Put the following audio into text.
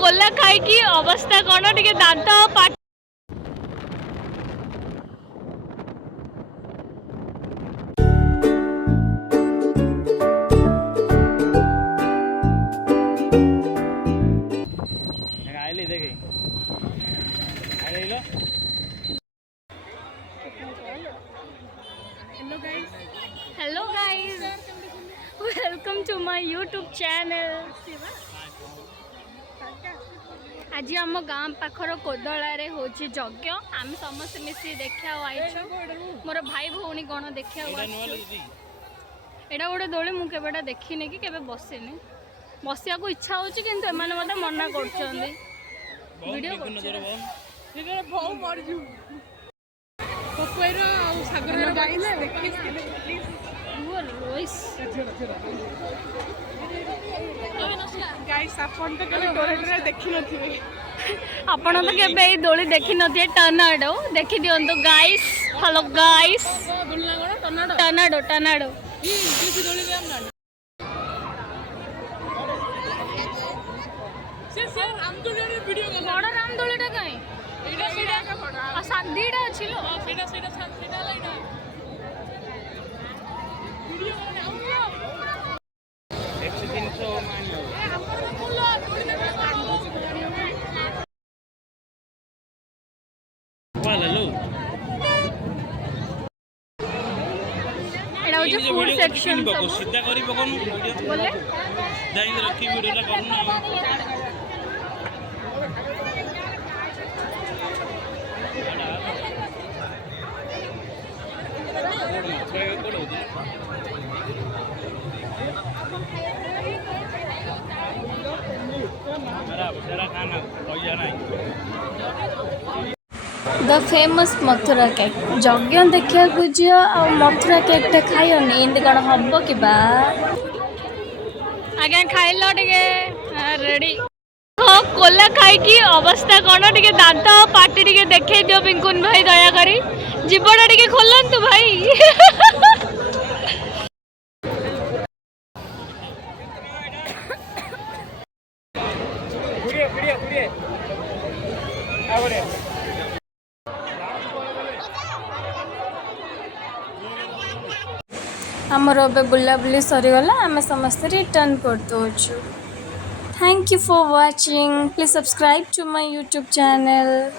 Cola खाई अवस्था कौन टे दांत पाट hello guys welcome to my YouTube channel. आज आम गाँ पाखर कोदलारे होची यज्ञ आम समस्त मिसी देखा आईछु मोर भाई भौणी गण देखा एटा गोटे दोली मुझे केवेटा देखनी कि केवे बसिनी बसिया को इच्छा होची किंतु एमाने मते मना करछंदी वीडियो आपण तो केबे दोली देखी नथिए टर्नाडो देखि दियंतो गाइस। हेलो गाइस टर्नाडो टर्नाडो बड़ रामदोलीटा कहीं दीटा अच्छी फूड सेक्शन सीधा करी पकन बोले जाई रखी वीडियोटा करना द फेमस मथुरा केक यज्ञ देखा झील आ मथुरा केकटा खाइनि एमती कौन हम कि आज्ञा खाइल टे रेडी कोला खाई अवस्था कौन टे दांत पाटी टे देखे दियो पिंकुन भाई दया करी जीवटा टे खोलतु भाई आमर ए बुलाबुली सरीगला आम समस्त रिटर्न कर दो। Thank you for watching please subscribe to my YouTube channel.